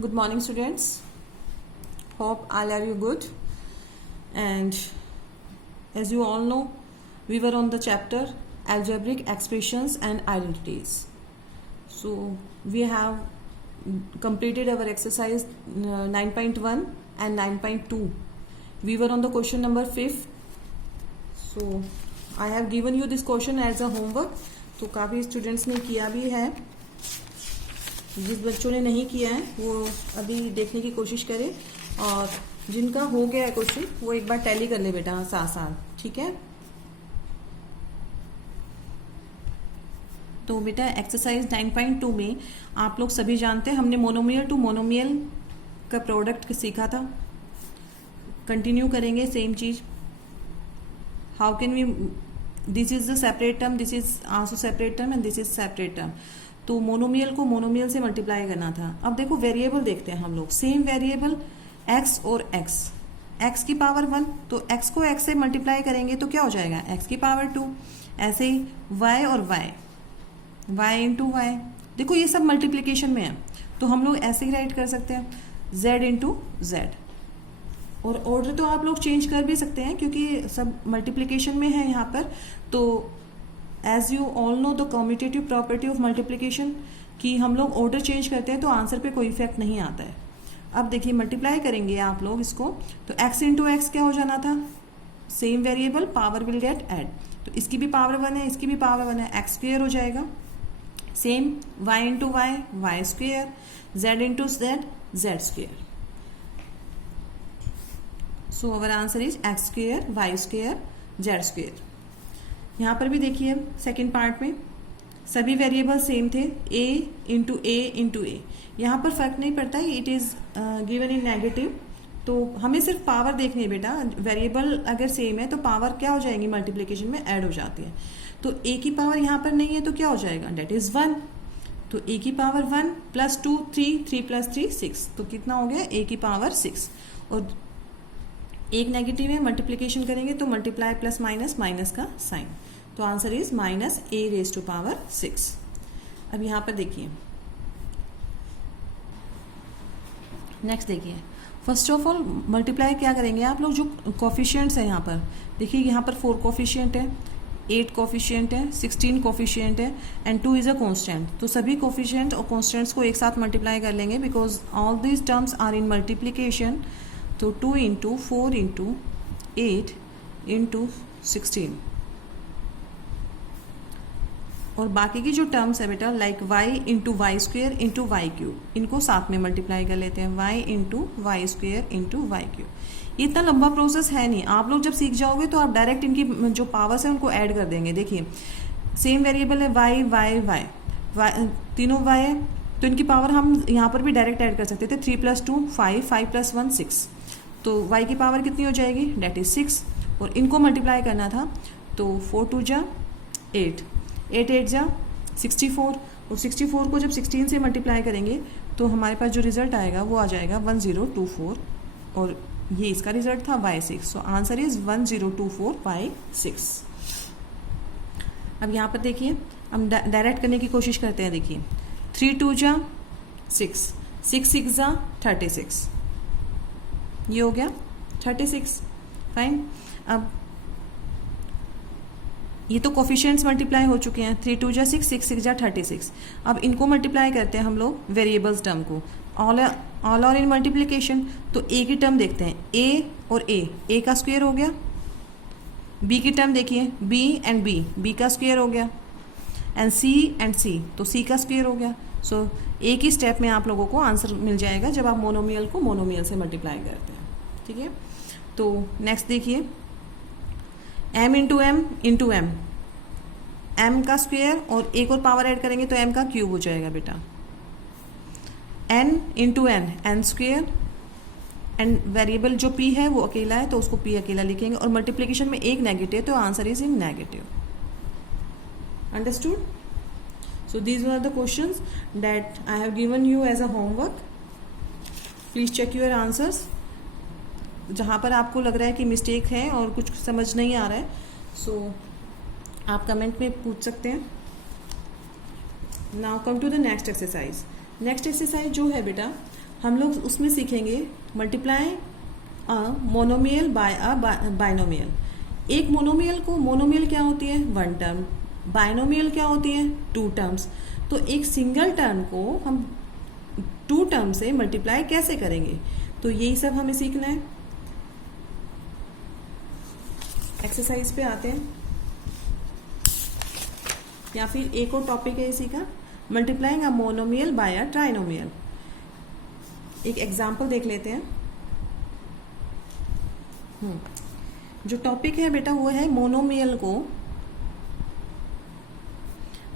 Good morning, students. Hope all are you good. And as you all know, we were on the chapter algebraic expressions and identities. So we have completed our exercise 9.1 and 9.2. We were on the question number 5. So I have given you this question as a homework. तो काफ़ी students ने किया भी है. जिस बच्चों ने नहीं किया है वो अभी देखने की कोशिश करें, और जिनका हो गया है क्वेश्चन वो एक बार टैली कर ले बेटा साथ साथ. ठीक है. तो बेटा एक्सरसाइज 9.2 में आप लोग सभी जानते हैं हमने मोनोमियल टू मोनोमियल का प्रोडक्ट सीखा था. कंटिन्यू करेंगे सेम चीज. How can we, this is the separate term, this is also separate term and this is separate term. तो मोनोमियल को मोनोमियल से मल्टीप्लाई करना था. अब देखो वेरिएबल देखते हैं हम लोग. सेम वेरिएबल x और x की पावर 1, तो x को x से मल्टीप्लाई करेंगे तो क्या हो जाएगा x की पावर 2. ऐसे ही y और y इंटू वाई. देखो ये सब मल्टीप्लीकेशन में है तो हम लोग ऐसे ही राइट कर सकते हैं z इंटू जेड. और ऑर्डर तो आप लोग चेंज कर भी सकते हैं क्योंकि सब मल्टीप्लीकेशन में है यहाँ पर. तो as you all know the commutative property of multiplication कि हम लोग ऑर्डर चेंज करते हैं तो आंसर पे कोई इफेक्ट नहीं आता है. अब देखिए मल्टीप्लाई करेंगे आप लोग इसको तो x इंटू एक्स क्या हो जाना था, same variable power will get add. तो इसकी भी पावर 1 है, इसकी भी पावर 1 है, x स्क्वेयर हो जाएगा. Same y into y square, z into z square. So our answer is x square y square z square. यहाँ पर भी देखिए सेकेंड पार्ट में सभी वेरिएबल सेम थे, a इंटू ए. यहाँ पर फर्क नहीं पड़ता है, it is given in negative. तो हमें सिर्फ पावर देखनी है बेटा. वेरिएबल अगर सेम है तो पावर क्या हो जाएगी, मल्टीप्लिकेशन में ऐड हो जाती है. तो a की पावर यहाँ पर नहीं है तो क्या हो जाएगा, डेट इज 1. तो a की पावर 1 प्लस 2 3 प्लस 3 6. तो कितना हो गया, a की पावर 6. और एक नेगेटिव है, मल्टीप्लिकेशन करेंगे तो मल्टीप्लाई प्लस माइनस का साइन. तो answer is minus a raise to power 6. अब यहाँ पर देखिए नेक्स्ट देखिए. फर्स्ट ऑफ ऑल मल्टीप्लाई क्या करेंगे आप लोग, जो कोफिशिएंट्स है यहाँ पर देखिए. यहाँ पर 4 कोफिशिएंट है, 8 कोफिशिएंट है, 16 कोफिशिएंट है एंड 2 इज अ कांस्टेंट. तो सभी कोफिशिएंट और कांस्टेंट्स को एक साथ मल्टीप्लाई कर लेंगे because all these terms are in multiplication. तो 2 इंटू 4 इंटू 8 इंटू 16. और बाकी की जो टर्म्स है बेटा like y into y square into y cube, इनको साथ में मल्टीप्लाई कर लेते हैं. y into y square into y cube. ये इतना लंबा प्रोसेस है नहीं. आप लोग जब सीख जाओगे तो आप डायरेक्ट इनकी जो पावर्स है उनको ऐड कर देंगे. देखिए सेम वेरिएबल है y तीनों y है तो इनकी पावर हम यहाँ पर भी डायरेक्ट ऐड कर सकते थे. 3 प्लस 2 5 प्लस 1 6. तो y की पावर कितनी हो जाएगी, डेट इज 6. और इनको मल्टीप्लाई करना था तो 4 2 जा 8 8 जा 64. और 64 को जब 16 से मल्टीप्लाई करेंगे तो हमारे पास जो रिजल्ट आएगा वो आ जाएगा 1024. और ये इसका रिजल्ट था y6. So answer is 1024/6. अब यहाँ पर देखिए हम डायरेक्ट करने की कोशिश करते हैं. देखिए 3 2 जा 6 6 6 जा 36. ये हो गया 36. फाइन. अब ये तो कोफिशिएंट्स मल्टीप्लाई हो चुके हैं. 3 2 जा 6 6 6 जा 36. अब इनको मल्टीप्लाई करते हैं हम लोग वेरिएबल्स टर्म को. All are in multiplication. तो a की टर्म देखते हैं, a और a का स्क्वायर हो गया. b की टर्म देखिए b एंड b का स्क्वायर हो गया. एंड c एंड c, तो c का स्क्वायर हो गया. सो एक ही स्टेप में आप लोगों को आंसर मिल जाएगा जब आप मोनोमियल को मोनोमियल से मल्टीप्लाई करते हैं. ठीक है. तो नेक्स्ट देखिए m इंटू m m का स्क्वायर और एक और पावर ऐड करेंगे तो m का क्यूब हो जाएगा बेटा. n into n square. And variable जो p है वो अकेला है तो उसको p अकेला लिखेंगे. और मल्टीप्लिकेशन में एक नेगेटिव तो answer is in negative. Understood. So these were the questions that I have given you as a homework. Please check your answers. जहाँ पर आपको लग रहा है कि मिस्टेक है और कुछ समझ नहीं आ रहा है सो आप कमेंट में पूछ सकते हैं. Now come to the next exercise. Next exercise जो है बेटा हम लोग उसमें सीखेंगे multiply a monomial by a binomial. एक मोनोमियल को, मोनोमियल क्या होती है, वन टर्म, बाइनोमियल क्या होती है, टू टर्म्स। तो एक सिंगल टर्म को हम टू टर्म से मल्टीप्लाई कैसे करेंगे, तो यही सब हमें सीखना है। एक्सरसाइज पे आते हैं, या फिर एक और टॉपिक है इसी का, multiplying a monomial by a trinomial. एक एग्जाम्पल देख लेते हैं। जो टॉपिक है बेटा वो है मोनोमियल को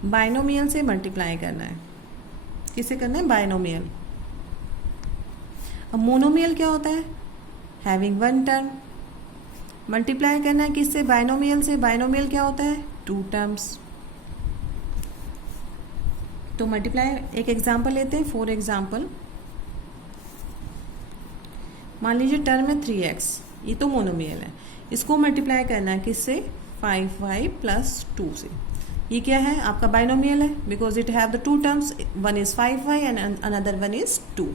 बाइनोमियल से मल्टीप्लाई करना है। किसे करना है, बाइनोमियल। अब मोनोमियल क्या होता है, हैविंग वन टर्म। मल्टीप्लाई करना है किससे, बाइनोमियल से। बाइनोमियल क्या होता है, टू टर्म्स। तो मल्टीप्लाई, एक एग्जांपल लेते हैं। फॉर एग्जांपल, मान लीजिए टर्म है 3x, ये तो मोनोमियल है। इसको मल्टीप्लाई करना है किससे, 5y प्लस 2 से। ये क्या है, आपका बाइनोमियल है, because it have the two terms, one is 5y and another one is 2।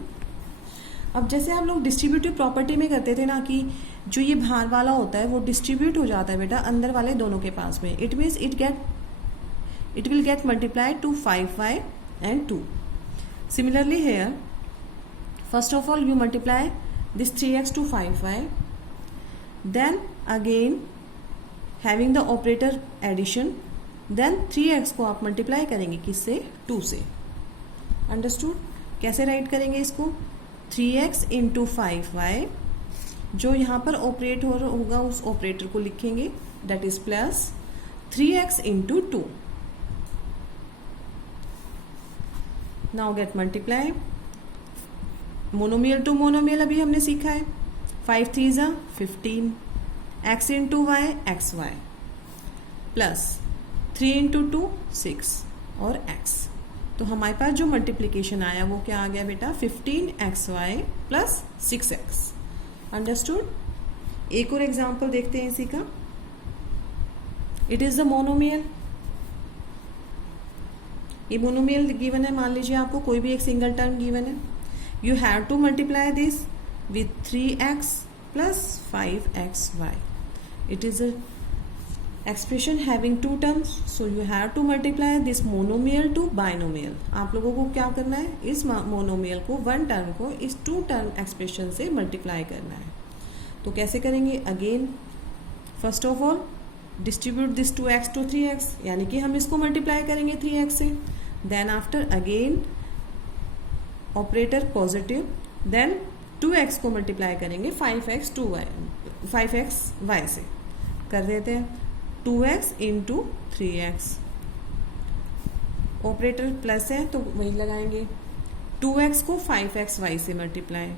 अब जैसे आप लोग डिस्ट्रीब्यूटिव प्रॉपर्टी में करते थे ना, कि जो ये बाहर वाला होता है वो डिस्ट्रीब्यूट हो जाता है बेटा अंदर वाले दोनों के पास में। It means it will get multiplied to 5y and 2. Similarly here, first of all you multiply this 3x to 5y, then again having the operator addition, then 3x को आप multiply करेंगे किससे, 2 से। Understood? कैसे राइट करेंगे इसको, 3x into 5y, जो यहाँ पर ऑपरेट होगा उस ऑपरेटर को लिखेंगे, that is plus 3x into 2. Now get multiply, monomial to monomial अभी हमने सीखा है। 5 3 जा 15, x into y x y, plus 3 into 2 6 और x। तो हमारे पास जो मल्टीप्लीकेशन आया वो क्या आ गया बेटा, 15xy प्लस 6x। अंडरस्टूड? एक और एग्जाम्पल देखते हैं इसी का। It is the monomial. ये मोनोमियल गिवन है, मान लीजिए आपको कोई भी एक सिंगल टर्म गिवन है। You have to multiply this with 3x plus 5xy। It is a expression having two terms, so you have to multiply this monomial to binomial. आप लोगों को क्या करना है, इस मोनोमियल को, वन टर्म को इस टू टर्म एक्सप्रेशन से मल्टीप्लाई करना है। तो कैसे करेंगे, again first of all distribute this 2x to 3x, यानी कि हम इसको मल्टीप्लाई करेंगे 3x से। Then after again operator positive, then 2x को मल्टीप्लाई करेंगे 5xy से। कर देते हैं 2x into 3x, operator plus है तो वही लगाएंगे। 2x को 5xy से multiply,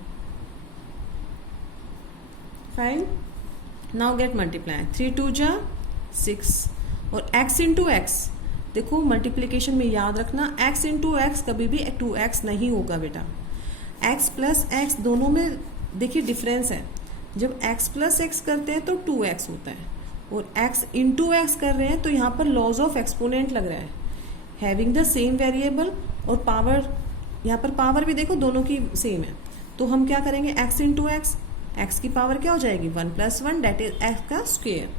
fine. Now get multiply, 3 2 जा 6 और x इंटू एक्स। देखो मल्टीप्लीकेशन में याद रखना, x इंटू एक्स कभी भी 2x नहीं होगा बेटा। x प्लस एक्स दोनों में देखिए डिफरेंस है। जब x प्लस एक्स करते हैं तो 2x होता है, और x इंटू एक्स कर रहे हैं तो यहाँ पर लॉज ऑफ एक्सपोनेंट लग रहा है। हैविंग द सेम वेरिएबल और पावर, यहाँ पर पावर भी देखो दोनों की सेम है। तो हम क्या करेंगे, x इंटू एक्स, एक्स की पावर क्या हो जाएगी 1 + 1, डेट इज एक्स का स्क्वेयर।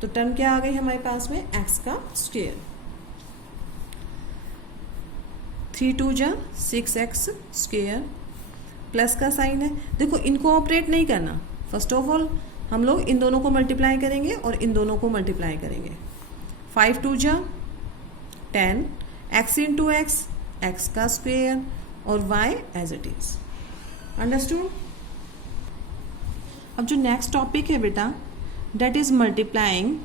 तो टर्म क्या आ गई हमारे पास में, एक्स का स्क्वेयर। 3 2 जा 6x स्क्वेयर, प्लस का साइन है। देखो इनको ऑपरेट नहीं करना, फर्स्ट ऑफ ऑल हम लोग इन दोनों को मल्टीप्लाई करेंगे और इन दोनों को मल्टीप्लाई करेंगे। 5 2 जा 10, x इंटू एक्स, एक्स का स्क्वेयर और y as it is. Understood? अब जो नेक्स्ट टॉपिक है बेटा, that is multiplying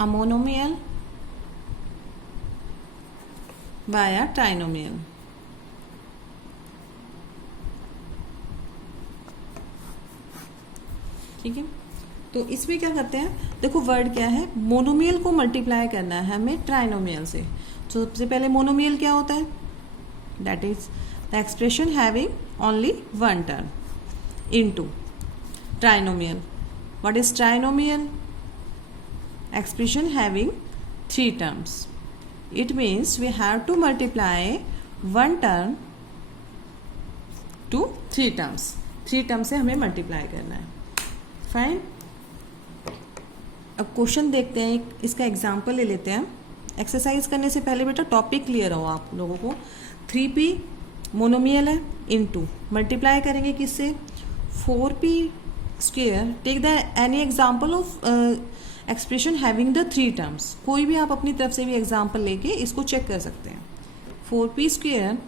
a monomial by a trinomial. ठीक है, तो इसमें क्या करते हैं, देखो वर्ड क्या है, मोनोमियल को मल्टीप्लाई करना है हमें ट्राइनोमियल से। तो सबसे पहले मोनोमियल क्या होता है, that is the expression having only one term into trinomial. What is trinomial? Expression having 3 terms. It means we have to multiply 1 term to 3 terms. 3 term से हमें मल्टीप्लाई करना है। फाइन। अब क्वेश्चन देखते हैं, इसका एग्जाम्पल ले लेते हैं। एक्सरसाइज करने से पहले बेटा टॉपिक क्लियर हो आप लोगों को। 3p मोनोमियल है, इनटू मल्टीप्लाई करेंगे किससे, 4p square. Take the any example of expression having the 3 terms. कोई भी आप अपनी तरफ से भी एग्जाम्पल लेके इसको चेक कर सकते हैं। 4p square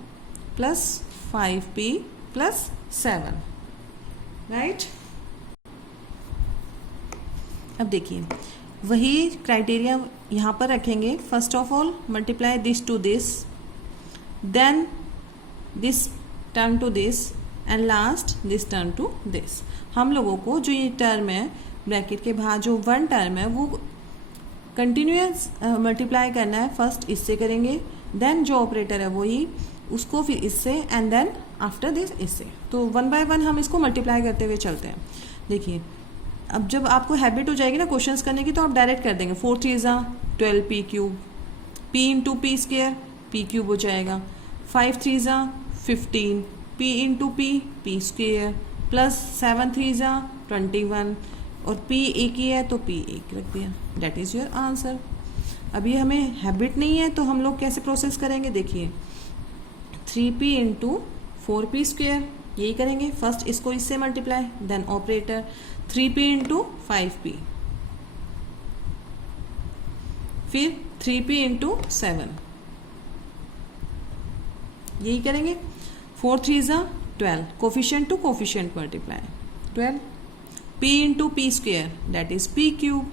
plus 5p plus 7, right. अब देखिए वही क्राइटेरिया यहाँ पर रखेंगे। First of all multiply this to this, then this term to this, and last this term to this. हम लोगों को जो ये टर्म है ब्रैकेट के बाहर जो 1 टर्म है वो कंटिन्यूअस मल्टीप्लाई करना है। फर्स्ट इससे करेंगे, देन जो ऑपरेटर है वही उसको फिर इससे, एंड देन आफ्टर दिस इससे। तो 1 बाय 1 हम इसको मल्टीप्लाई करते हुए चलते हैं। देखिए अब जब आपको हैबिट हो जाएगी ना क्वेश्चंस करने की, तो आप डायरेक्ट कर देंगे। 4 3 12p cube, p into P square p cube हो जाएगा। 5 3 15, p into P square, plus 7 3 21, और p एक ही है तो p एक रख दिया। That is your answer. अभी हमें हैबिट नहीं है तो हम लोग कैसे प्रोसेस करेंगे, देखिए 3p इंटू 4p स्क्वेयर, यही करेंगे। फर्स्ट इसको इससे multiply, then operator 3p into 5p, फिर 3p इंटू 7, यही करेंगे। 4 3 12, coefficient to coefficient multiply 12, p into P square that is p cube,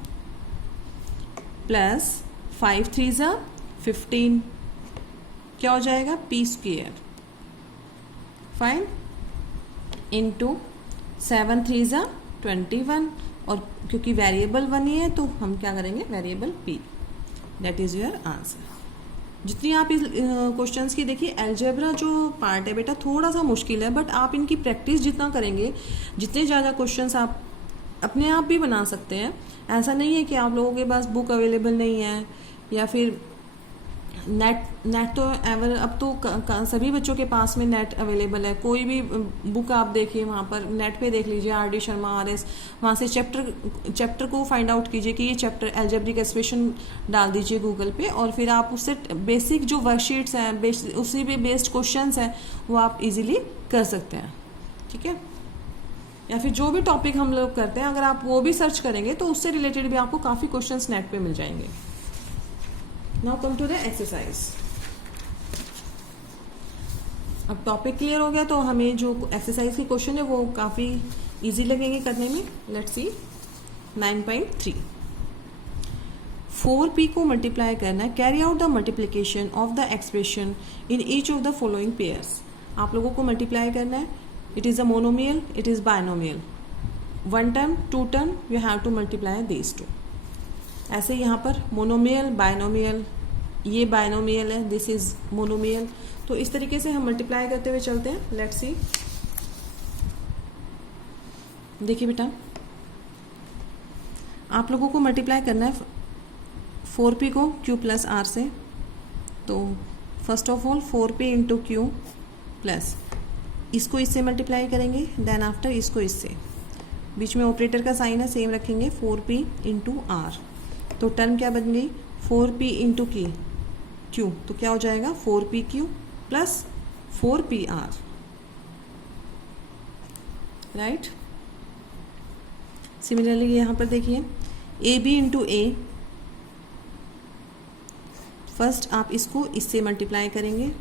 plus 5 3 15, क्या हो जाएगा p स्क्वेयर, फाइन, इंटू 7 3 21, और क्योंकि वेरिएबल 1 ही है तो हम क्या करेंगे, variable p। That is your answer. जितनी आप इस क्वेश्चंस की देखिए, अलजेब्रा जो पार्ट है बेटा थोड़ा सा मुश्किल है, बट आप इनकी प्रैक्टिस जितना करेंगे, जितने ज़्यादा क्वेश्चंस आप अपने आप भी बना सकते हैं। ऐसा नहीं है कि आप लोगों के पास बुक अवेलेबल नहीं है, या फिर नेट तो एवर अब तो सभी बच्चों के पास में नेट अवेलेबल है। कोई भी बुक आप देखिए, वहाँ पर नेट पे देख लीजिए, RD शर्मा RS, वहाँ से चैप्टर को फाइंड आउट कीजिए कि ये चैप्टर अलजेब्रिक एक्सप्रेशन डाल दीजिए गूगल पे, और फिर आप उससे बेसिक जो वर्कशीट्स हैं, उसी पे बेस्ड क्वेश्चंस हैं, वो आप इजीली कर सकते हैं, ठीक है। या फिर जो भी टॉपिक हम लोग करते हैं, अगर आप वो भी सर्च करेंगे तो उससे रिलेटेड भी आपको काफ़ी क्वेश्चंस नेट पे मिल जाएंगे। Now come to the exercise. अब टॉपिक क्लियर हो गया तो हमें जो एक्सरसाइज की क्वेश्चन है वो काफ़ी इजी लगेंगे करने में। Let's see 9.3। 4p को मल्टीप्लाई करना है। Carry out the multiplication of the expression in each of the following pairs. आप लोगों को मल्टीप्लाई करना है। It is a monomial, it is binomial. 1 term 2 term you have to multiply these 2। ऐसे यहाँ पर मोनोमियल, बायनोमियल, ये बायनोमियल है, दिस इज मोनोमियल। तो इस तरीके से हम मल्टीप्लाई करते हुए चलते हैं। Let's see. देखिए बेटा, आप लोगों को मल्टीप्लाई करना है 4p को q प्लस r से। तो first of all 4p into Q plus, इसको इससे मल्टीप्लाई करेंगे, देन आफ्टर इसको इससे। बीच में ऑपरेटर का साइन है, सेम रखेंगे, 4p इंटू r। तो टर्म क्या बन गई, 4p इंटू क्यू, तो क्या हो जाएगा 4p Q plus 4pr, right. Similarly यहाँ पर देखिए ab इंटू a। फर्स्ट आप इसको इससे मल्टीप्लाई करेंगे,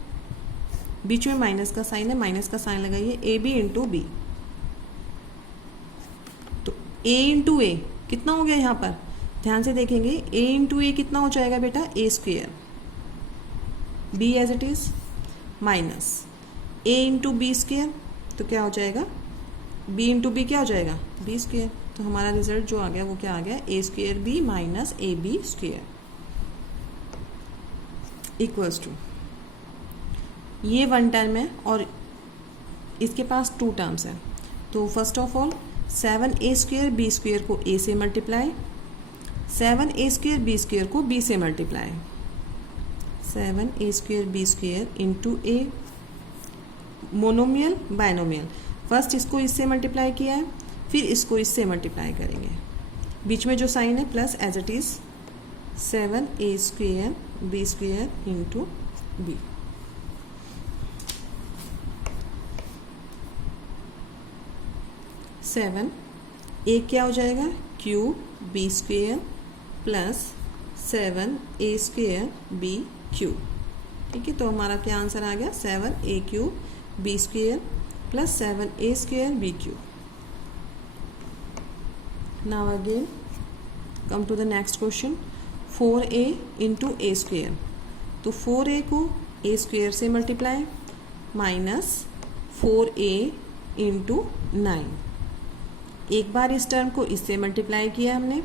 बीच में माइनस का साइन है, माइनस का साइन लगाइए, ab इंटू b। तो a इंटू a कितना हो गया, यहाँ पर ध्यान से देखेंगे, a इंटू ए कितना हो जाएगा बेटा, a square, b as it is, minus a into b square, तो क्या हो जाएगा, b इंटू बी क्या हो जाएगा, b स्क्वेयर। तो हमारा रिजल्ट जो आ गया वो क्या आ गया, a square b minus a b square equals to, ये 1 टर्म है और इसके पास 2 टर्म्स हैं। तो first of all 7a square b square को a से multiply, 7a square b square को b से मल्टीप्लाई, 7a² इंटू ए, मोनोमियल बायनोमियल। फर्स्ट इसको इससे मल्टीप्लाई किया है, फिर इसको इससे मल्टीप्लाई करेंगे, बीच में जो साइन है plus, as it is 7a² into B. Seven A क्या हो जाएगा, cube b² plus 7a² b cube. ठीक है, तो हमारा क्या आंसर आ गया, 7a³ b² plus 7a² b cube. Now again come to the next question, 4a into a²। तो 4a को a² से मल्टीप्लाई माइनस 4a इंटू 9। एक बार इस टर्म को इससे मल्टीप्लाई किया हमने,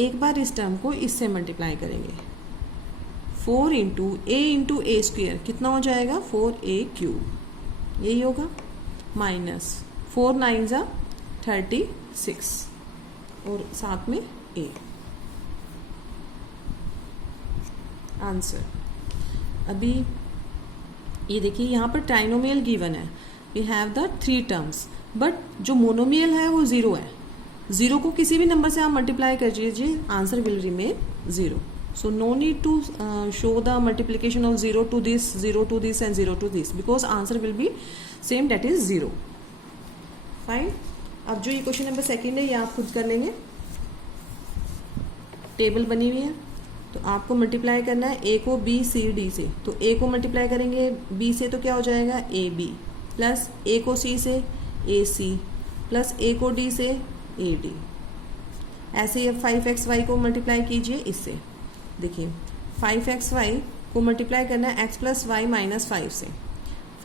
एक बार इस टर्म को इससे मल्टीप्लाई करेंगे। 4 इंटू a² कितना हो जाएगा, 4a³, यही होगा, माइनस 4 9 जा 36 और साथ में a। आंसर अभी ये देखिए, यहाँ पर ट्राइनोमियल गिवन है, we have the 3 terms, but जो मोनोमियल है वो 0 है। 0 को किसी भी नंबर से आप मल्टीप्लाई कर दीजिए, answer will remain 0। So no need to show the multiplication of 0 to this, 0 to this and 0 to this, because answer will be same, that is 0. Fine. अब जो ये क्वेश्चन नंबर सेकंड है ये आप खुद कर लेंगे, टेबल बनी हुई है, तो आपको मल्टीप्लाई करना है a को b c d से। तो a को मल्टीप्लाई करेंगे b से तो क्या हो जाएगा, a b, प्लस a को c से a c, प्लस a को d से a d। ऐसे ही 5xy को मल्टीप्लाई कीजिए इससे। देखिए 5xy को मल्टीप्लाई करना है x प्लस वाई माइनस 5 से,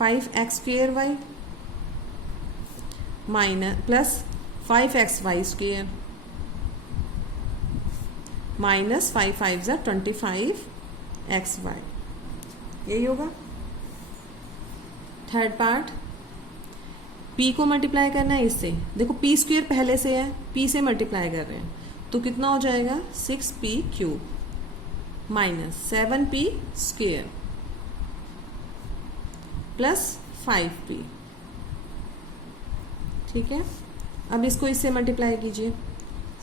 5x² minus plus 5xy² minus 5 5 जा 25xy, यही होगा। थर्ड पार्ट, p को मल्टीप्लाई करना है इससे। देखो p² पहले से है, p से मल्टीप्लाई कर रहे हैं, तो कितना हो जाएगा, 6p³ minus 7p² plus 5p। ठीक है, अब इसको इससे मल्टीप्लाई कीजिए।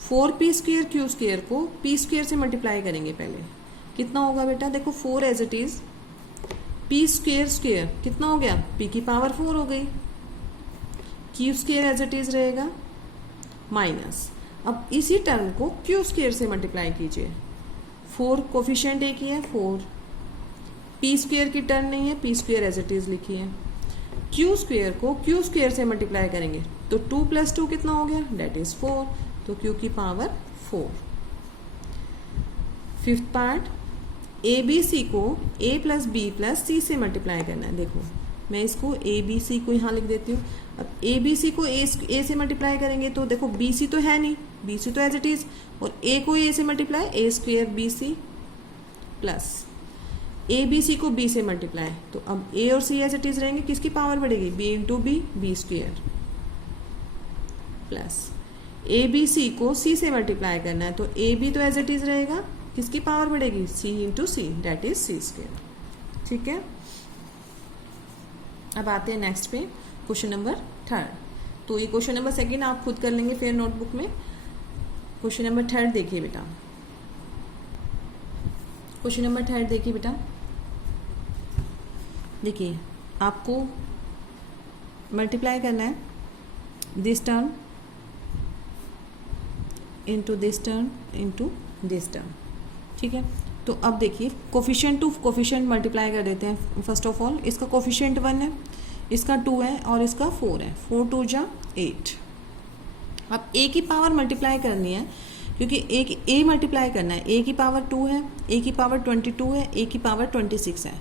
4p² q² को p² से मल्टीप्लाई करेंगे पहले, कितना होगा बेटा, देखो 4 एज इट इज, p² कितना हो गया, p की पावर 4 हो गई, q² एज इट इज रहेगा, माइनस, अब इसी टर्म को q² से मल्टीप्लाई कीजिए। 4 कोफिशिएंट एक ही है 4, p² की टर्म नहीं है, p² एज इट इज लिखी है। q² को q² से मल्टीप्लाई करेंगे तो 2 + 2 कितना हो गया, डेट इज 4, तो q की पावर 4। फिफ्थ पार्ट, abc को a plus b plus c से मल्टीप्लाई करना है। देखो मैं इसको abc को यहाँ लिख देती हूँ। अब abc को a से मल्टीप्लाई करेंगे तो देखो bc तो है नहीं, bc तो एज इट इज, और a को a से multiply a² bc plus abc को b से मल्टीप्लाई, तो अब a और c एज इट इज रहेंगे, किसकी पावर बढ़ेगी, b into b, b² plus abc को c से मल्टीप्लाई करना है, तो ab तो एज इट इज रहेगा, किसकी पावर बढ़ेगी, c into c, that is c²। ठीक है, अब आते हैं नेक्स्ट पे, क्वेश्चन नंबर थर्ड। तो ये क्वेश्चन नंबर सेकंड आप खुद कर लेंगे फिर नोटबुक में। क्वेश्चन नंबर थर्ड देखिए बेटा, क्वेश्चन नंबर थर्ड देखिए बेटा, देखिए आपको मल्टीप्लाई करना है this term into this term into this term. ठीक है, तो अब देखिए कोफिशिएंट टू कोफिशिएंट मल्टीप्लाई कर देते हैं। फर्स्ट ऑफ ऑल इसका कोफिशिएंट 1 है, इसका 2 है और इसका 4 है, 4 2 जा 8। अब a की पावर मल्टीप्लाई करनी है, क्योंकि a मल्टीप्लाई करना है, a की पावर 2 है, a की पावर 22 है, a की पावर 26 है,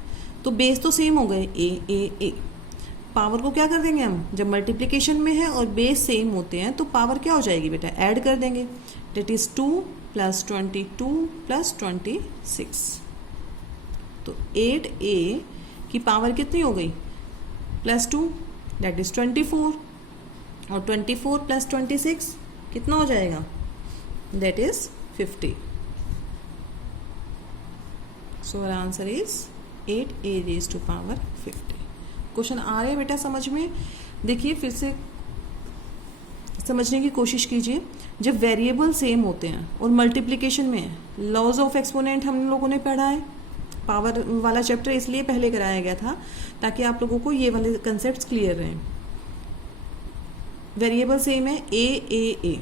तो बेस तो सेम हो गए a। पावर को क्या कर देंगे हम, जब मल्टीप्लिकेशन में है और बेस सेम होते हैं तो पावर क्या हो जाएगी बेटा, ऐड कर देंगे, डेट इज 2 प्लस 22 प्लस 26। तो 8a की पावर कितनी हो गई, प्लस 2, डेट इज 24, और 24 प्लस 26 कितना हो जाएगा, that is 50। So answer is 8a raise to power 50। Question आ रहे हैं बेटा समझ में? देखिए फिर से समझने की कोशिश कीजिए। जब वेरिएबल सेम होते हैं और मल्टीप्लिकेशन में है, लॉज ऑफ एक्सपोनेंट हम लोगों ने पढ़ा है, पावर वाला चैप्टर इसलिए पहले कराया गया था ताकि आप लोगों को ये वाले कंसेप्ट्स क्लियर रहें। वेरिएबल सेम है ए।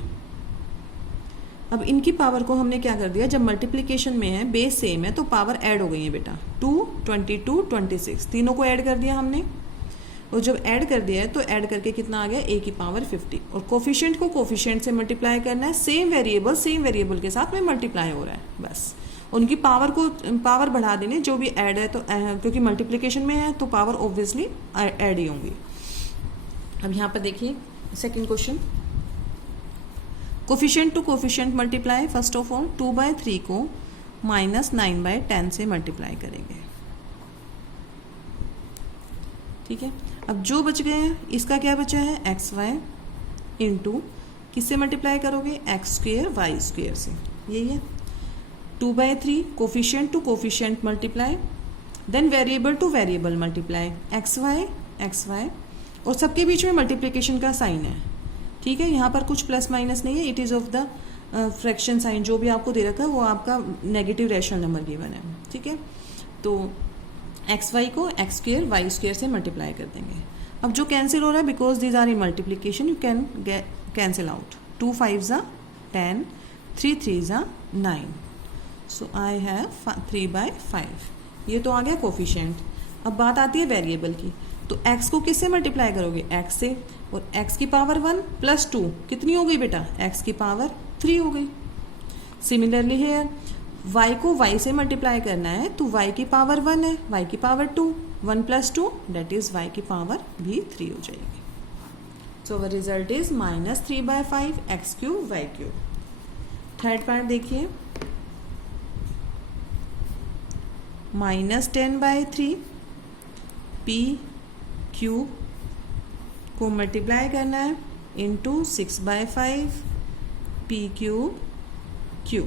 अब इनकी पावर को हमने क्या कर दिया, जब मल्टीप्लिकेशन में है बेस सेम है तो पावर ऐड हो गई है बेटा, 2, 22, 26 तीनों को ऐड कर दिया हमने। और जब ऐड कर दिया है तो ऐड करके कितना आ गया, a की पावर 50। और कोफिशिएंट को कोफिशिएंट से मल्टीप्लाई करना है, सेम वेरिएबल के साथ में मल्टीप्लाई हो रहा है बस। उनकी पावर बढ़ा देनी, जो भी ऐड है तो क्योंकि मल्टीप्लिकेशन में है तो पावर ऑब्वियसली ऐड ही होंगी। अब यहाँ पर देखिए second question, coefficient to coefficient multiply. First of all 2/3 को -9/10 से मल्टीप्लाई करेंगे, ठीक है। अब जो बच गए हैं इसका क्या बचा है, xy इंटू किससे मल्टीप्लाई करोगे, x² y² से, यही है। 2/3 coefficient to coefficient multiply, then variable to variable multiply, xy और सबके बीच में मल्टीप्लिकेशन का साइन है, ठीक है। यहाँ पर कुछ प्लस माइनस नहीं है, it is of the fraction sign. जो भी आपको दे रखा है वो आपका नेगेटिव रैशनल नंबर गिवन है, ठीक है। तो xy को x² y² से मल्टीप्लाई कर देंगे। अब जो कैंसिल हो रहा है, because these are in multiplication you can cancel out. 2 5s 10, 3 3s 9, so I have 3/5। ये तो आ गया कोफिशिएंट। अब बात आती है वेरिएबल की, तो x को किससे मल्टीप्लाई करोगे, x से, और x की पावर 1 + 2 कितनी हो गई बेटा, x की पावर 3 हो गई। सिमिलरली है y को y से मल्टीप्लाई करना है तो y की पावर 1 है, y की पावर 2, 1 + 2 दैट इज y की पावर भी 3 हो जाएगी। So our result is -3/5 x³ y³। Third part देखिए, -10/3 p³ को मल्टीप्लाई करना है into 6/5 p³ q।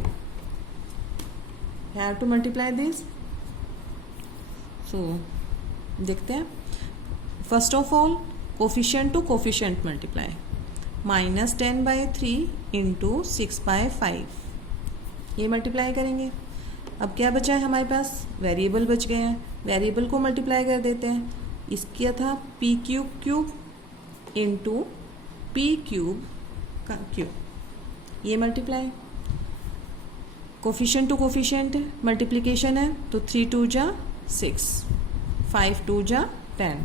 Have to multiply this. So देखते हैं। First of all coefficient to coefficient multiply, -10/3 into 6/5, ये मल्टीप्लाई करेंगे। अब क्या बचा है हमारे पास, वेरिएबल बच गए हैं, वेरिएबल को मल्टीप्लाई कर देते हैं। इसका था p³ इंटू p³ का q, ये multiply. Coefficient to coefficient multiplication है तो 3 2 जा 6, 5 2 जा 10,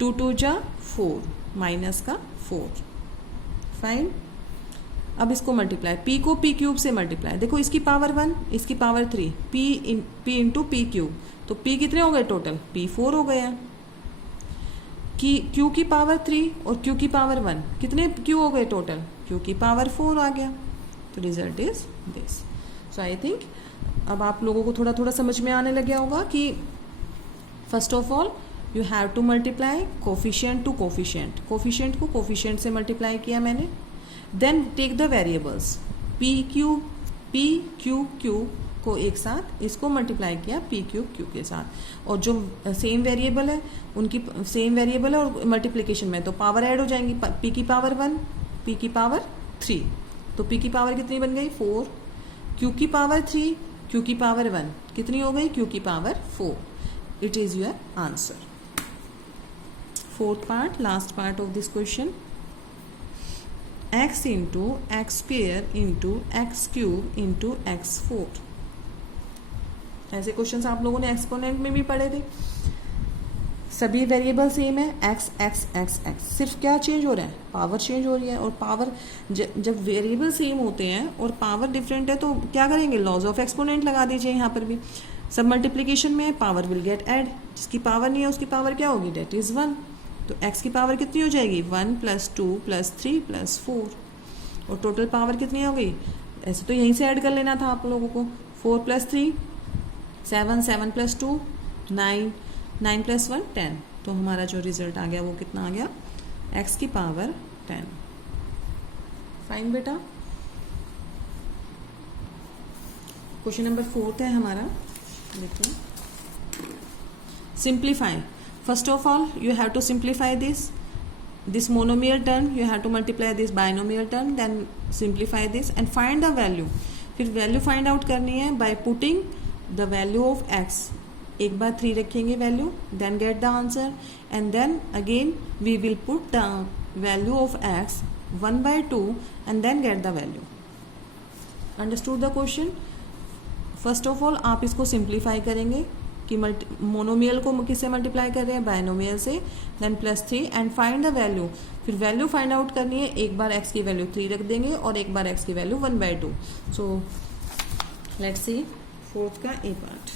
2 2 जा 4, माइनस का 4, फाइन। अब इसको मल्टीप्लाई, p को p³ से मल्टीप्लाई, देखो इसकी पावर 1 इसकी पावर 3, p इंटू p³, तो p कितने हो गए टोटल, p4 हो गया। कि q की पावर 3 और q की पावर 1 कितने q हो गए टोटल, q की पावर 4 आ गया। तो result is this. So I think अब आप लोगों को थोड़ा थोड़ा समझ में आने लग गया होगा कि first of all you have to multiply coefficient to coefficient, coefficient को कोफिशिएंट से मल्टीप्लाई किया मैंने। Then take the variables p³ को एक साथ, इसको मल्टीप्लाई किया p³ q के साथ, और जो सेम वेरिएबल है उनकी सेम वेरिएबल है और मल्टीप्लिकेशन में तो पावर ऐड हो जाएंगी, p की पावर 1 p की पावर 3, तो p की पावर कितनी बन गई 4, q की पावर 3 q की पावर 1 कितनी हो गई, q की power 4। It is your answer. Fourth part, last part of this question, x into x² into x³ into x4। ऐसे क्वेश्चंस आप लोगों ने एक्सपोनेंट में भी पढ़े थे। सभी वेरिएबल सेम है, x x x x, सिर्फ क्या चेंज हो रहा है, पावर चेंज हो रही है। और पावर जब वेरिएबल सेम होते हैं और पावर डिफरेंट है तो क्या करेंगे, लॉज ऑफ एक्सपोनेंट लगा दीजिए। यहाँ पर भी सब मल्टीप्लिकेशन में है, पावर विल गेट ऐड, जिसकी पावर नहीं है उसकी पावर क्या होगी, डेट इज 1। तो x की पावर कितनी हो जाएगी, 1 + 2 + 3 + 4, और टोटल पावर कितनी हो गई, ऐसे तो यहीं से ऐड कर लेना था आप लोगों को, 4 + 3 7, 7 + 2 9, 9 + 1 10। तो हमारा जो रिजल्ट आ गया वो कितना आ गया, x की पावर 10। फाइन बेटा। क्वेश्चन नंबर 4 है हमारा, देखिए simplify. First of all, you have to simplify this monomial term, you have to multiply this binomial term, then simplify this and find the value. फिर वैल्यू फाइंड आउट करनी है by putting the value of x. एक बार 3 रखेंगे value, then get the answer, and then again we will put the value of x 1/2 and then get the value. Understood the question? First of all आप इसको simplify करेंगे कि monomial को किससे multiply कर रहे हैं, बायनोमियल से, then +3 and find the value. फिर वैल्यू फाइंड आउट करनी है, एक बार x की वैल्यू 3 रख देंगे और एक बार x की value 1/2. So let's see fourth का A part.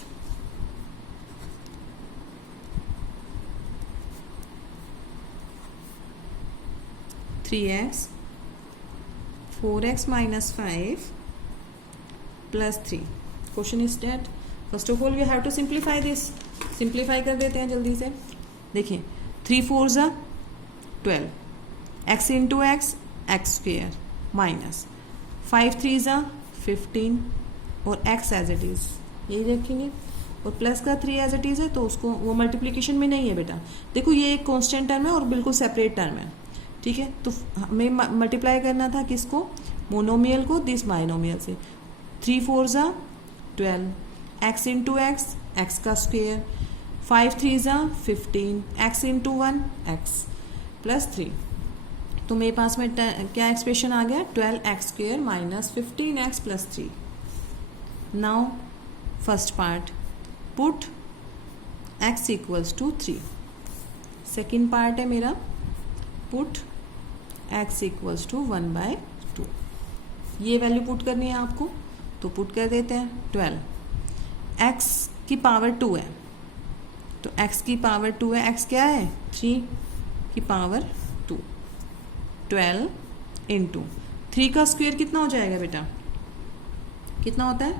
Three X 4x - 5 + 3. Question is that. First of all we have to simplify this. Simplify कर देते हैं जल्दी से. देखिए 3 4 = 12, x × x x² माइनस 5 3 = 15 और x एज इट इज यही रखेंगे और प्लस का 3 एज इट इज है, तो उसको वो मल्टीप्लीकेशन में नहीं है बेटा. देखो ये एक कांस्टेंट टर्म है और बिल्कुल सेपरेट टर्म है, ठीक है. तो हमें मल्टीप्लाई करना था किसको, मोनोमियल को दिस बाइनोमियल से. 3 4 = 12, x × x x², 5 3 = 15, x × 1 x +3. तो मेरे पास में क्या एक्सप्रेशन आ गया, 12x² - 15x +3. Now first part, put x = 3. Second part है मेरा, पुट x = 1/2. ये वैल्यू पुट करनी है आपको, तो पुट कर देते हैं. 12 x की पावर 2 है, तो x की पावर 2 है, x क्या है 3 की पावर 2. 12 × 3 का स्क्वायर कितना हो जाएगा बेटा, कितना होता है,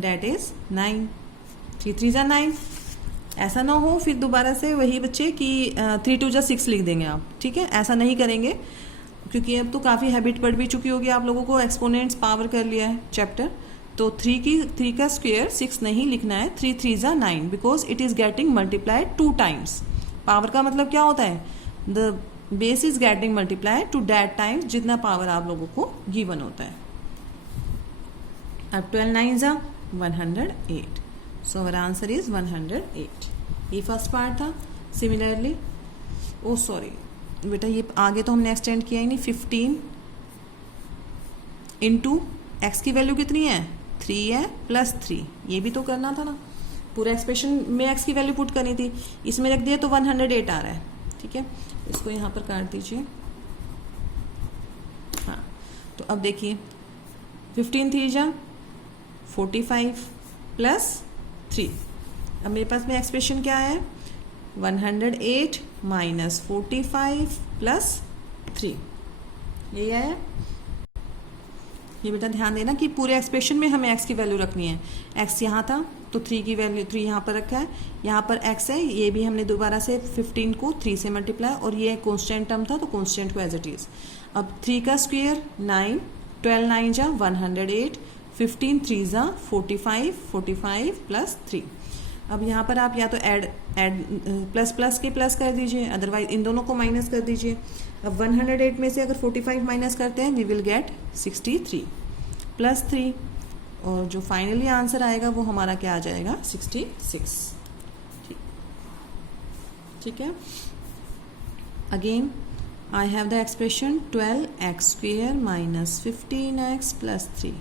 डेट इज 9. 3 3 = 9. ऐसा ना हो फिर दोबारा से वही बच्चे कि 3 2 = 6 लिख देंगे आप, ठीक है. ऐसा नहीं करेंगे क्योंकि अब तो काफ़ी हैबिट पड़ भी चुकी होगी आप लोगों को, एक्सपोनेंट्स पावर कर लिया है चैप्टर. तो 3 का स्क्वायर 6 नहीं लिखना है, 3 3 = 9 because it is getting multiplied 2 times. Power का मतलब क्या होता है, the base is getting multiplied to that times जितना पावर आप लोगों को गिवन होता है. अब 12 9 = 108. सो अवर आंसर इज 108. ये फर्स्ट पार्ट था. सिमिलरली सॉरी बेटा ये आगे तो हमने एक्सटेंड किया ही नहीं. 15 × x की वैल्यू कितनी है, 3 है, +3. ये भी तो करना था ना, पूरा एक्सप्रेशन में x की वैल्यू पुट करनी थी. इसमें रख दिया तो 108 आ रहा है, ठीक है. इसको यहाँ पर काट दीजिए. हाँ तो अब देखिए 15 3 = 45 +3. अब मेरे पास में एक्सप्रेशन क्या है, 108 - 45 +3. यही आया. ये बेटा ध्यान देना कि पूरे एक्सप्रेशन में हमें x की वैल्यू रखनी है. x यहाँ था तो 3 की वैल्यू 3 यहाँ पर रखा है, यहाँ पर x है, ये भी हमने दोबारा से 15 को 3 से मल्टीप्लाई, और ये कांस्टेंट टर्म था तो कांस्टेंट को एज इट इज. अब 3 का स्क्वायर 9, 12 9 = 108, 15 3 = 45, 45 +3. अब यहाँ पर आप या तो ऐड प्लस के प्लस कर दीजिए, अदरवाइज इन दोनों को माइनस कर दीजिए. अब 108 में से अगर 45 माइनस करते हैं वी विल गेट 63 +3, और जो फाइनली आंसर आएगा वो हमारा क्या आ जाएगा, 66. ठीक है. Again I have the expression 12x² - 15x +3.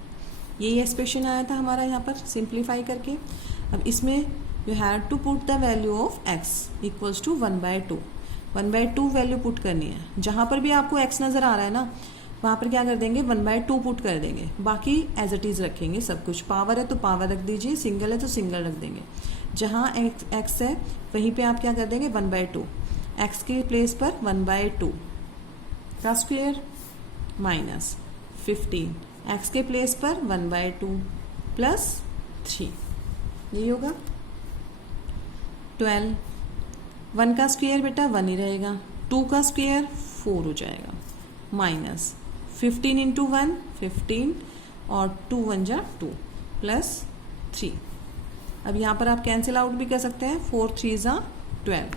यही एक्सप्रेशन आया था हमारा यहाँ पर सिंप्लीफाई करके. अब इसमें you have to put the value of x = 1/2. 1/2 value put करनी है. जहाँ पर भी आपको x नज़र आ रहा है ना वहाँ पर क्या कर देंगे, 1/2 पुट कर देंगे. बाकी एज इट इज़ रखेंगे सब कुछ. पावर है तो पावर रख दीजिए, सिंगल है तो सिंगल रख देंगे. जहाँ x है वहीं पे आप क्या कर देंगे, 1/2. x के प्लेस पर 1/2 का स्क्वायर माइनस 15, x के प्लेस पर 1/2 +3. यही होगा. 12 1 का स्क्वायर बेटा 1 ही रहेगा, 2 का स्क्वायर 4 हो जाएगा, माइनस 15 × 1 15 और 2 1 = 2 +3. अब यहाँ पर आप कैंसिल आउट भी कर सकते हैं, 4 3 ज़ा 12,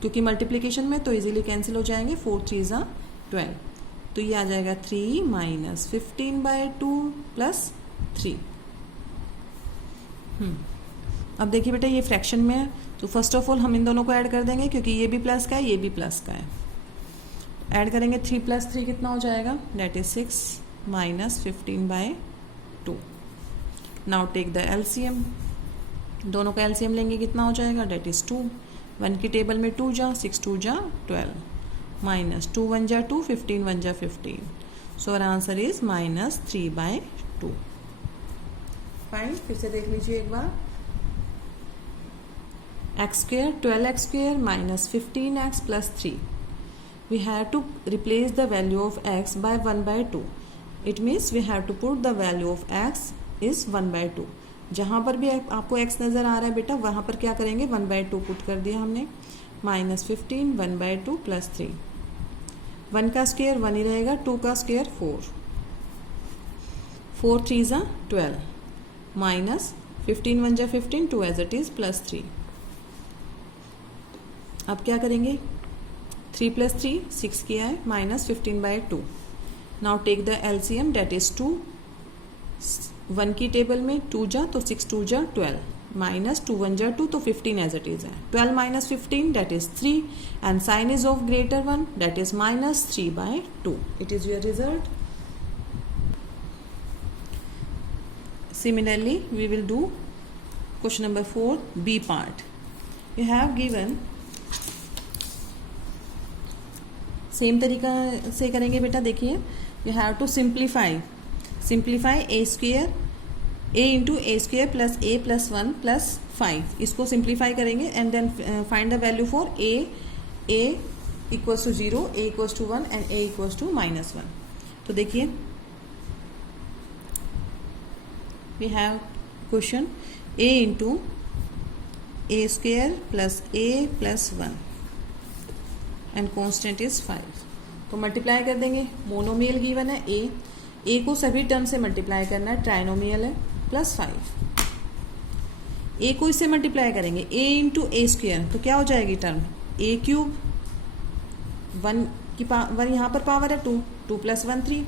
क्योंकि मल्टीप्लिकेशन में तो इजीली कैंसिल हो जाएंगे। 4 3 ज़ा 12, तो ये आ जाएगा 3 माइनस 15/2 प्लस 3। अब देखिए बेटा ये फ्रैक्शन में है, तो फर्स्ट ऑफ ऑल हम इन दोनों को ऐड कर देंगे, क्योंकि ये भी प्लस का है, ये भी प्लस का है। ऐड करेंगे 3 + 3 कितना हो जाएगा, that is 6 minus 15/2। Now take the LCM, दोनों का एलसीएम लेंगे कितना हो जाएगा, डेट इज 2। 1 की टेबल में 2 जा, 6 2 जा 12, माइनस 2 1 जा 2, 15 1 जा 15, so our answer is minus 3/2। Fine, फिर से देख लीजिए एक बार। x² 12x² minus 15x plus 3. We have to replace the value of x by 1/2. It means we have to put the value of x is 1/2. जहाँ पर भी आपको x नज़र आ रहा है बेटा, वहाँ पर क्या करेंगे, 1/2 पुट कर दिया हमने। Minus 15 1/2 plus 3। 1 का स्क्वायर 1 ही रहेगा, 2 का स्क्वायर 4, 4 3 ज़ा 12, माइनस 15 1 जा 15, 2 एज इट इज़ प्लस 3। अब क्या करेंगे, 3 + 3 6 किया है, minus 15/2। Now take the LCM, that is 2। 1 की टेबल में 2 जा तो 6 2 जा 12, माइनस 2 1 जा 2, तो 15 एज इट इज है। 12 minus 15 that is 3, and sign is of greater one, that is minus 3/2। It is your result. Similarly, we will do question number 4, B part. You have given, same तरीका से करेंगे बेटा। देखिए, you have to simplify a² a into a² plus a plus 1 plus 5, इसको simplify करेंगे and then find the value for a equals to 0, a equals to 1 and a equals to -1। तो देखिए, we have question a into a² plus a plus 1 and constant is 5। तो multiply कर देंगे, monomial given है a को सभी term से multiply करना है, ट्राइनोमियल है, प्लस 5। a को इससे मल्टीप्लाई करेंगे, a इंटू a², तो क्या हो जाएगी टर्म, a³, 1 की 1 यहाँ पर पावर है 2, 2 + 1 3,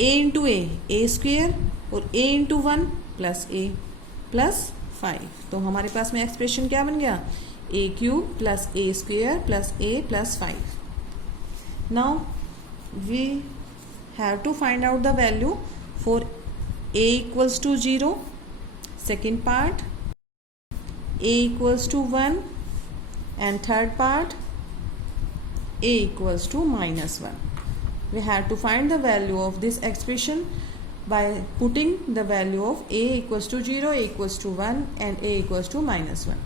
a इंटू a² और a into 1 plus a plus 5। तो हमारे पास में एक्सप्रेशन क्या बन गया, a³ plus a² plus a plus 5। Now we have to find out the value for a equals to 0, second part a equals to 1 and third part a equals to -1। We have to find the value of this expression by putting the value of a equals to 0, a equals to 1 and a equals to -1।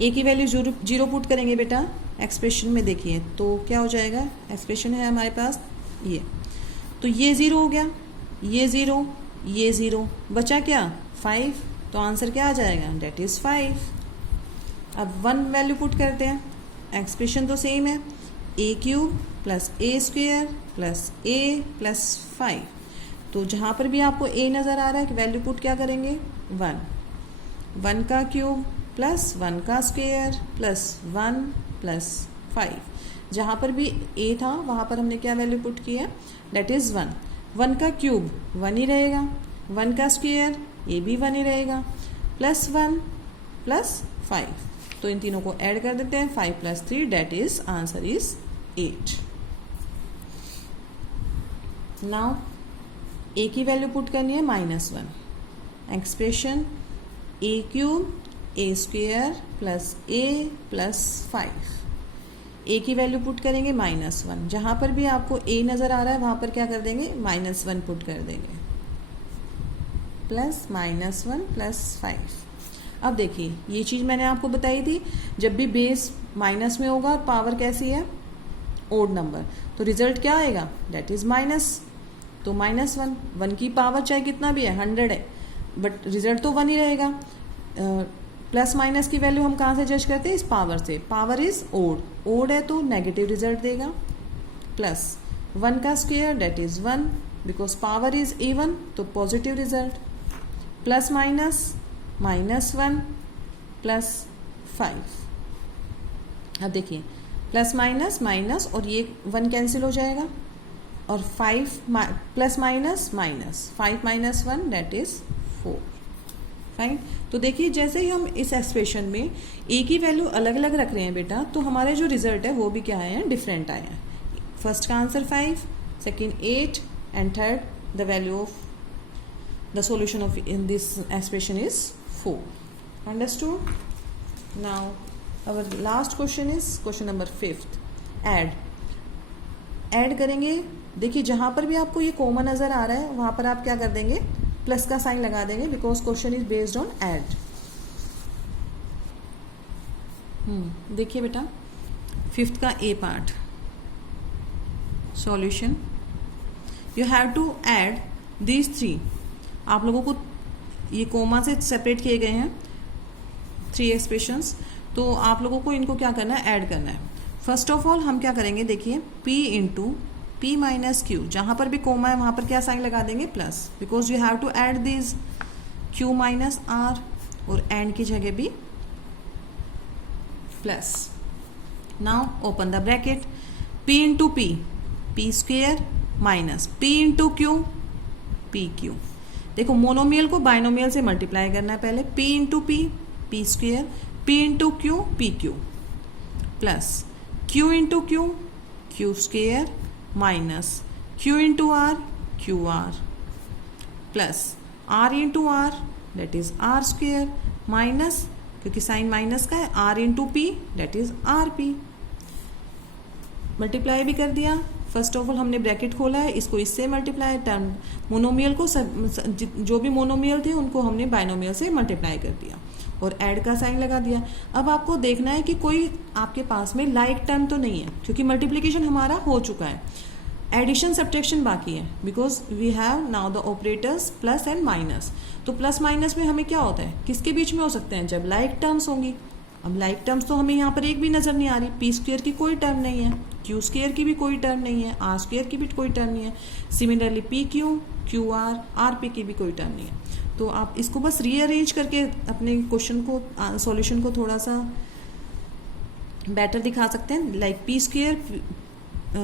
a की value 0 put करेंगे बेटा expression में। देखिए तो क्या हो जाएगा, expression है हमारे पास ये, तो ये 0 हो गया, ये 0, ये 0, बचा क्या 5, तो आंसर क्या आ जाएगा, डेट इज़ 5। अब 1 वैल्यू पुट करते हैं, एक्सप्रेशन तो सेम है, a³ plus a² plus a plus 5। तो जहाँ पर भी आपको a नज़र आ रहा है कि वैल्यू पुट क्या करेंगे, 1 का क्यूब प्लस 1 का स्क्वायर प्लस 1 प्लस 5। जहाँ पर भी a था वहाँ पर हमने क्या वैल्यू पुट की है, डेट इज़ 1 का क्यूब 1 ही रहेगा, 1 का स्क्वायर ये भी 1 ही रहेगा, प्लस 1 प्लस 5। तो इन तीनों को ऐड कर देते हैं, 5 + 3 डेट इज आंसर इज 8। नाउ a की वैल्यू पुट करनी है -1, expression a³ a² plus a plus 5। a की वैल्यू पुट करेंगे -1, जहाँ पर भी आपको a नज़र आ रहा है वहाँ पर क्या कर देंगे, -1 पुट कर देंगे, प्लस -1 प्लस 5। अब देखिए ये चीज़ मैंने आपको बताई थी, जब भी बेस माइनस में होगा और पावर कैसी है, ओड नंबर, तो रिजल्ट क्या आएगा, डेट इज़ माइनस। तो -1, 1 की पावर चाहे कितना भी है 100 है, बट रिजल्ट तो 1 ही रहेगा। प्लस माइनस की वैल्यू हम कहाँ से जज करते हैं, इस पावर से, पावर इज ओड है तो नेगेटिव रिजल्ट देगा। प्लस 1 का square that is 1, because power is even तो पॉजिटिव रिजल्ट। Plus minus -1 + 5। अब देखिए प्लस माइनस माइनस और ये 1 कैंसिल हो जाएगा और 5 plus minus minus 5 - 1 that is 4। Fine. तो देखिए जैसे ही हम इस एक्सप्रेशन में ए की वैल्यू अलग अलग रख रहे हैं बेटा, तो हमारे जो रिजल्ट है वो भी क्या आए हैं, डिफरेंट आए हैं। फर्स्ट का answer 5, second 8 and third the value of the solution of in this expression is 4। Understood? Now our last question is question number 5th। Add करेंगे। देखिए जहाँ पर भी आपको ये कॉमन नज़र आ रहा है वहाँ पर आप क्या कर देंगे, प्लस का साइन लगा देंगे, because question is based on add. देखिए बेटा 5th का A part solution, you have to add these 3। आप लोगों को ये कोमा से सेपरेट किए गए हैं 3 एक्सप्रेशंस, तो आप लोगों को इनको क्या करना है, ऐड करना है। फर्स्ट ऑफ ऑल हम क्या करेंगे, देखिए p into P minus Q, जहाँ पर भी कोमा है वहाँ पर क्या साइन लगा देंगे, plus, because you have to add this q minus r, और एंड की जगह भी plus. Now open the bracket, p into p, p square minus p into q, p q. देखो मोनोमियल को बाइनोमियल से मल्टीप्लाई करना है पहले, p into p, p square, p into q, p q, plus q into q, q square, minus q into r, q r, plus r into are that is r square, minus क्योंकि sign minus का है r into p that is r p. Multiply भी कर दिया। First of all हमने bracket खोला है, इसको इससे मल्टीप्लाई, टर्म मोनोमियल को जो भी मोनोमियल थे उनको हमने बाइनोमियल से मल्टीप्लाई कर दिया और ऐड का साइन लगा दिया। अब आपको देखना है कि कोई आपके पास में लाइक टर्म तो नहीं है, क्योंकि मल्टीप्लिकेशन हमारा हो चुका है, एडिशन सब्ट्रैक्शन बाकी है, because we have now the operators plus and minus. तो प्लस माइनस में हमें क्या होता है, किसके बीच में हो सकते हैं, जब लाइक टर्म्स होंगी। अब लाइक टर्म्स तो हमें यहाँ पर एक भी नज़र नहीं आ रही, पी स्क्वेयर की कोई टर्म नहीं है, क्यू स्क्वेयर की भी कोई टर्म नहीं है, आर स्क्वेयर की भी कोई टर्म नहीं है, similarly P Q, Q R, R P की भी कोई टर्म नहीं है। तो आप इसको बस रीअरेंज करके अपने क्वेश्चन को, सॉल्यूशन को थोड़ा सा बेटर दिखा सकते हैं। लाइक पी स्क्वेयर,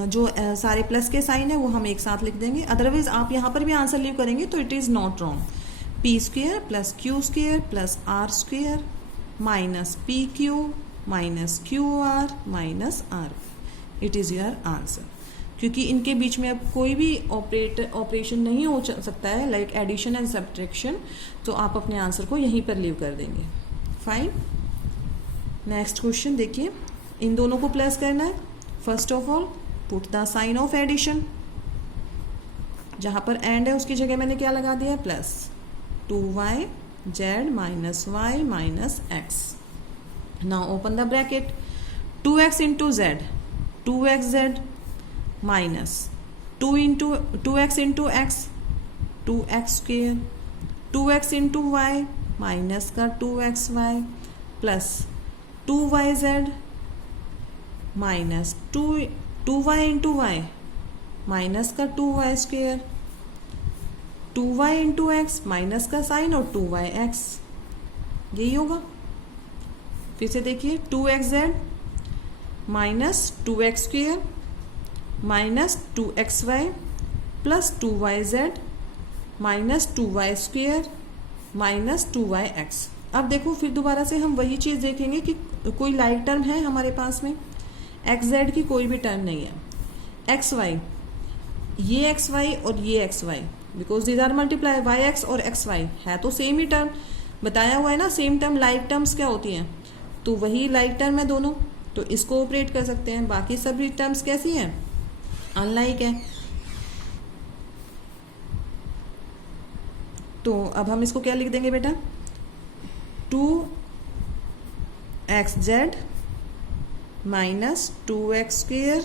जो सारे प्लस के साइन है वो हम एक साथ लिख देंगे, अदरवाइज आप यहाँ पर भी आंसर लीव करेंगे तो it is not wrong. P square plus Q square plus R square minus P Q minus Q R minus R, it is your answer. क्योंकि इनके बीच में अब कोई भी ऑपरेशन नहीं हो सकता है, लाइक एडिशन एंड सब्ट्रैक्शन, तो आप अपने आंसर को यहीं पर लीव कर देंगे। फाइन। नेक्स्ट क्वेश्चन देखिए, इन दोनों को प्लस करना है। First of all put the sign of addition, जहाँ पर एंड है उसकी जगह मैंने क्या लगा दिया, plus 2y z minus Y minus X. Now open the bracket, 2x into Z, 2xz minus 2x into X, 2x square, 2x into Y minus का 2xy plus 2yz minus 2y into Y minus का 2y square, 2y into X minus का sign और 2yx, यही होगा। फिर से देखिए 2xz minus 2x square minus 2xy plus 2yz minus 2y square minus 2yx। अब देखो फिर दोबारा से हम वही चीज़ देखेंगे कि कोई लाइक टर्म है हमारे पास में, xz की कोई भी टर्म नहीं है, xy, ये xy और ये xy, because these are multiply, yx और xy है तो सेम ही टर्म, बताया हुआ है ना, सेम टर्म लाइक टर्म्स क्या होती हैं, तो वही लाइक टर्म है दोनों, तो इसको ऑपरेट कर सकते हैं। बाकी सभी टर्म्स कैसी हैं, अनलाइक है। तो अब हम इसको क्या लिख देंगे बेटा, 2xz minus 2x square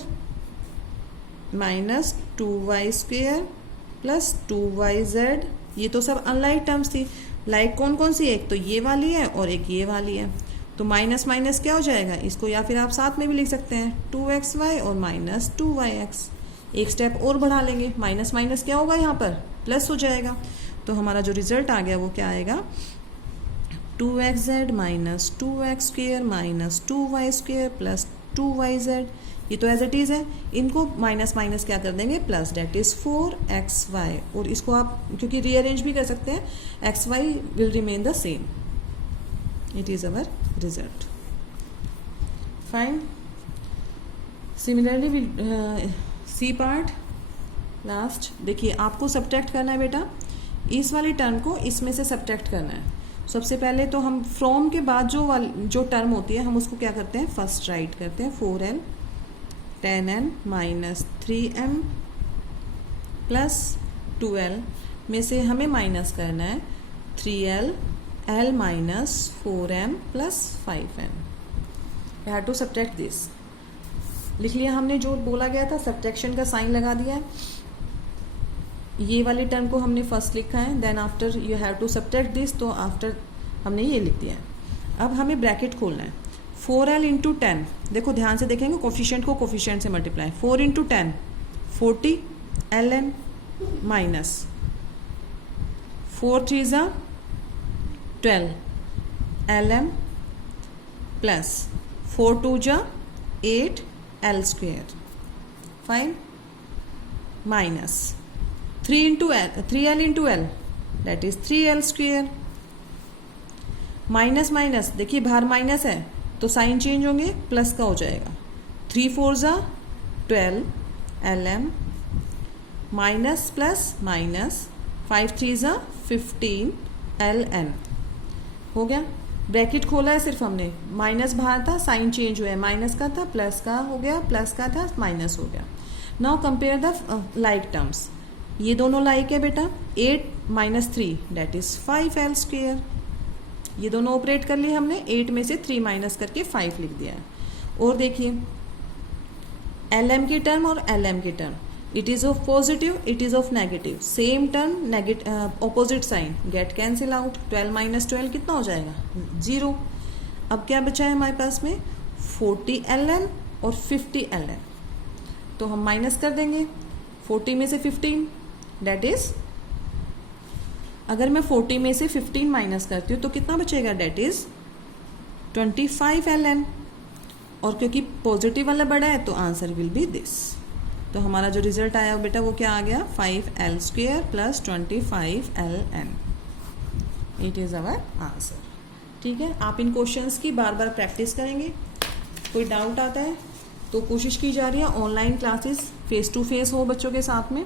minus 2y square plus 2yz, ये तो सब अनलाइक टर्म्स थी। लाइक कौन कौन सी है, एक तो ये वाली है और एक ये वाली है, तो माइनस माइनस क्या हो जाएगा, इसको या फिर आप साथ में भी लिख सकते हैं 2xy और माइनस 2yx। एक स्टेप और बढ़ा लेंगे, माइनस माइनस क्या होगा यहाँ पर, प्लस हो जाएगा। तो हमारा जो रिजल्ट आ गया वो क्या आएगा, 2xz minus 2x² minus 2y² plus 2yz। ये तो एज इट इज़ है, इनको माइनस माइनस क्या कर देंगे प्लस, डेट इज़ 4xy। और इसको आप क्योंकि रीअरेंज भी कर सकते हैं, xy will remain the same. It is our result. Fine. Similarly C part last. देखिए आपको सब्ट्रैक्ट करना है बेटा, इस वाली टर्म को इसमें से सब्ट्रैक्ट करना है। सबसे पहले तो हम फ्रॉम के बाद जो टर्म होती है हम उसको क्या करते हैं, फर्स्ट राइट करते हैं। 4l 10n minus 3m plus 2l में से हमें माइनस करना है 3l l minus 4m plus 5n। We have to subtract this. लिख लिया हमने जो बोला गया था, सब्ट्रैक्शन का साइन लगा दिया है। ये वाली टर्म को हमने फर्स्ट लिखा है, then after you have to subtract this, तो आफ्टर हमने ये लिख दिया है। अब हमें ब्रैकेट खोलना है। 4l इंटू 10, देखो ध्यान से देखेंगे, कोफिशिएंट को कोफिशिएंट से मल्टीप्लाई। 4 इंटू 10 40 ln माइनस 4 3 ज़ा 12 ln प्लस 4 2 ज़ा 8 l²। Fine. Minus 3l into l that is 3l²। Minus minus, देखिए बाहर माइनस है तो साइन चेंज होंगे, प्लस का हो जाएगा। 3 4 ज़ा 12 ln माइनस प्लस माइनस 5 3 ज़ा 15 ln। हो गया। ब्रैकेट खोला है सिर्फ हमने, माइनस बाहर था, साइन चेंज हुआ है, माइनस का था प्लस का हो गया, प्लस का था माइनस हो गया। Now compare the like terms. ये दोनों लाइक है बेटा, 8 माइनस 3 डेट इज 5l²। ये दोनों ऑपरेट कर लिए हमने, 8 में से 3 माइनस करके 5 लिख दिया है। और देखिए lm की टर्म और lm की term, it is of positive, it is of negative, same term negative opposite sign, get cancel out. 12 minus 12 कितना हो जाएगा, 0। अब क्या बचा है हमारे पास में, 40 ln और 50 ln। तो हम माइनस कर देंगे 40 में से 15, डेट इज, अगर मैं 40 में से 15 माइनस करती हूँ तो कितना बचेगा, डेट इज 25 ln। और क्योंकि पॉजिटिव वाला बड़ा है तो आंसर विल बी दिस। तो हमारा जो रिजल्ट आया बेटा वो क्या आ गया, 5l² plus 25 ln। It is our answer. ठीक है, आप इन क्वेश्चंस की बार बार प्रैक्टिस करेंगे। कोई डाउट आता है तो कोशिश की जा रही है online classes face to face हो बच्चों के साथ में,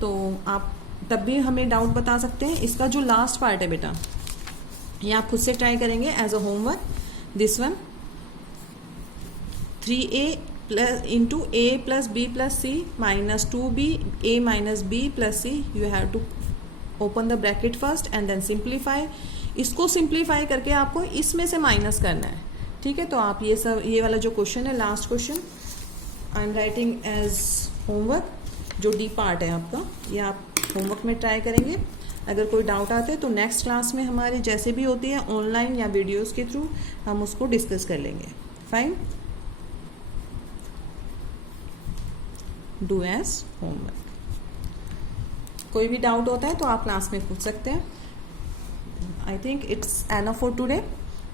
तो आप तब भी हमें डाउट बता सकते हैं। इसका जो लास्ट पार्ट है बेटा, ये आप खुद से ट्राई करेंगे as a homework. This one 3a plus into a plus b plus c minus 2b a minus b plus c। You have to open the bracket first and then simplify. इसको simplify करके आपको इसमें से minus करना है। ठीक है, तो आप ये वाला जो क्वेश्चन है, last question I am writing as homework, जो डी पार्ट है आपका, ये आप होमवर्क में ट्राई करेंगे। अगर कोई डाउट आता है तो नेक्स्ट क्लास में हमारे जैसे भी होती है ऑनलाइन या वीडियोस के थ्रू हम उसको डिस्कस कर लेंगे। Fine, do as homework. कोई भी डाउट होता है तो आप क्लास में पूछ सकते हैं। I think it's enough for today.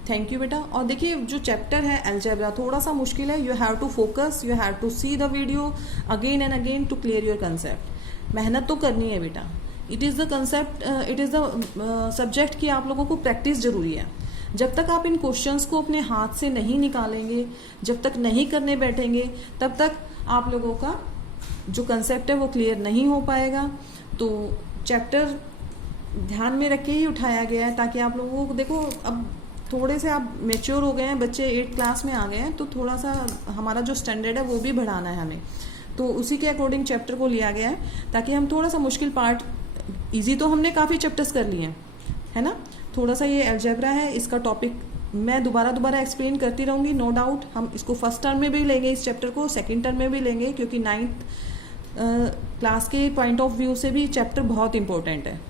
Thank you बेटा। और देखिए जो चैप्टर है अलजेब्रा थोड़ा सा मुश्किल है, you have to focus, you have to see the video again and again to clear your concept. मेहनत तो करनी है बेटा। It is the concept, it is the subject की आप लोगों को प्रैक्टिस जरूरी है। जब तक आप इन क्वेश्चंस को अपने हाथ से नहीं निकालेंगे, जब तक नहीं करने बैठेंगे, तब तक आप लोगों का जो कंसेप्ट है वो क्लियर नहीं हो पाएगा। तो चैप्टर ध्यान में रख के ही उठाया गया है ताकि आप लोगों को, देखो अब थोड़े से आप मेच्योर हो गए हैं, बच्चे 8th क्लास में आ गए हैं, तो थोड़ा सा हमारा जो स्टैंडर्ड है वो भी बढ़ाना है हमें। तो उसी के अकॉर्डिंग चैप्टर को लिया गया है ताकि हम थोड़ा सा मुश्किल पार्ट, इजी तो हमने काफ़ी चैप्टर्स कर लिए हैं, है ना, थोड़ा सा ये अलजेब्रा है, इसका टॉपिक मैं दोबारा एक्सप्लेन करती रहूँगी, नो डाउट। हम इसको फर्स्ट टर्म में भी लेंगे इस चैप्टर को, सेकेंड टर्म में भी लेंगे, क्योंकि 9th क्लास के पॉइंट ऑफ व्यू से भी चैप्टर बहुत इंपॉर्टेंट है।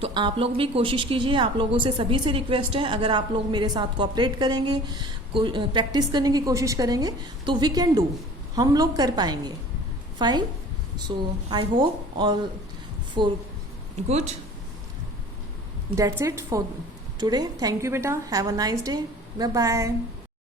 तो आप लोग भी कोशिश कीजिए, आप लोगों से सभी से रिक्वेस्ट है, अगर आप लोग मेरे साथ कोऑपरेट करेंगे, प्रैक्टिस करने की कोशिश करेंगे तो वी कैन डू, हम लोग कर पाएंगे। Fine, so I hope all for good. That's it for today. Thank you बेटा, have a nice day, bye bye.